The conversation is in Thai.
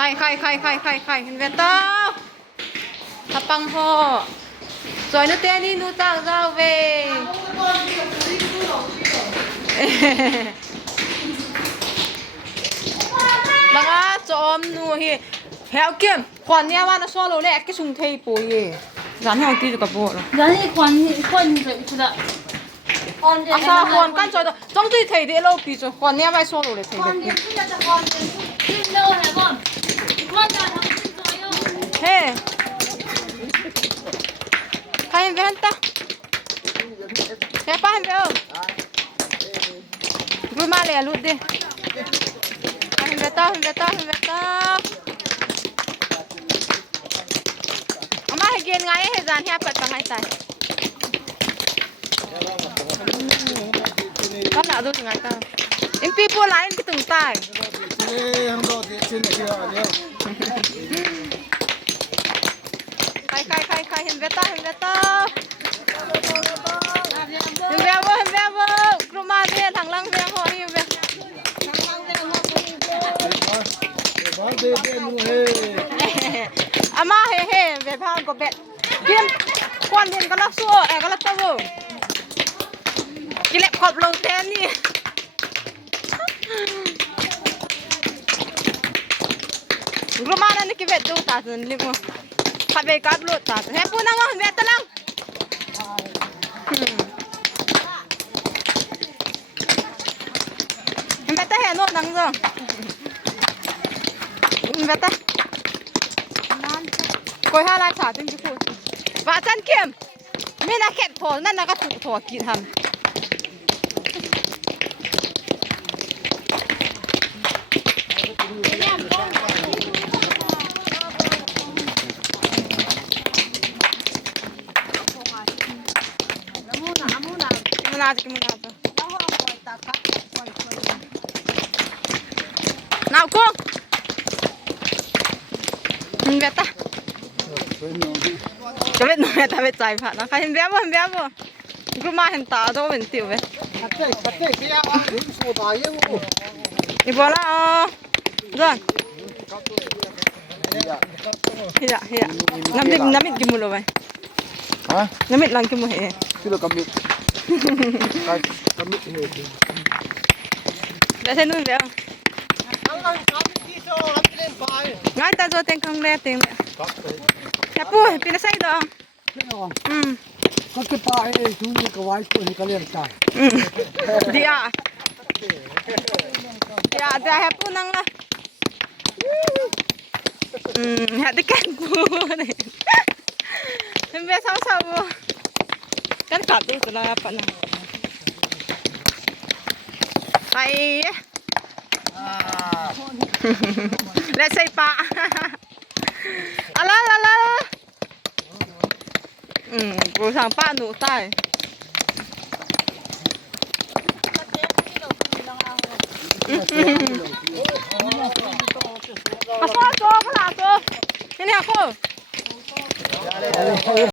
ไข่เห็นเวต้าถ้าปังพ่อสวยนุเตนี่นุตาเจ้าเวแล้วก็จอมนูเฮเฮลเกมขวัญเนี่ยว่าน่ะซ้อโลเล็กก็ชุงเทยปุยร้านเฮาตีจะกับโบล่ะร้านนี้คนจะอุดะอาซาขวัญกันจอยจ้องตีเทยเดโลปีจขวัญเนี่ยไว้ซ้อโลเล็กเทยเด็กเฮ้ใครเห็นเว้นตาเฮ้ป้าเห็นเว้นรู้มาเลยลุดดิเห็นเวต้าเอามาให้กินไงให้จานให้เปิดฟังให้ตายก็หนาดูถึงไงตาอินปีปูไลน์ถึงตายใครเห็นเวต้าเห็นเววกลุ่มมาเรียนทางล่างเรียนหัวนี่เวอามาเฮ่เวพาก็เบ็ดกินควันเย็นก็รับสู้ก็รับตัวกินเล็บขอบลงแทนนี่กลุ่มมานั่นนี่กินเบ็ดดูตาสิลิมขับไปกับรถตาเฮ้ปูนั่งเบ็ดตะลังเบ็ดตะเห็นโน่นังจ้ะเบ็ดตะกอย5 ลายฉาจึงจะพูดว่าจันเข็มไม่น่าเข็ดพอนั่นน่ะก็ถูกถั่วกินทำมุนาจะกินมุนาจ้ะน้าวกุ้งเบ็ดตะจะเป็นหน่อยแต่เป็นใจผ่านนะคะเห็นแบบบ่กูมาเห็นตาตัวเป็นติ๋วเว้ยอีบัวละเรื่องเฮียน้ำมิดกินหมดเลยไหมน้ำมิดลังกินหมดเหรอที่เรากำมิดเดี๋ยวเส้นนู่นเดี๋ยวง่ายแต่ตัวเต็งข้างแรกเต็งเนี่ยอย่าปุ้ยปีนใส่ดองก็จะไปทุกอย่างก็ไว้ตัวนี้ก็เลี้ยงใจเดี๋ยวให้ปุ้นั่งละให้ได้กันกูเลยเห็นแบบสาวๆกันกัดดูสุดแล้วปะนะไปและใส่ปลาอะไรกูสั่งป้าหนูใต้มาซ้อโซ่ขนาดโซ่นี่เนี่ยคือ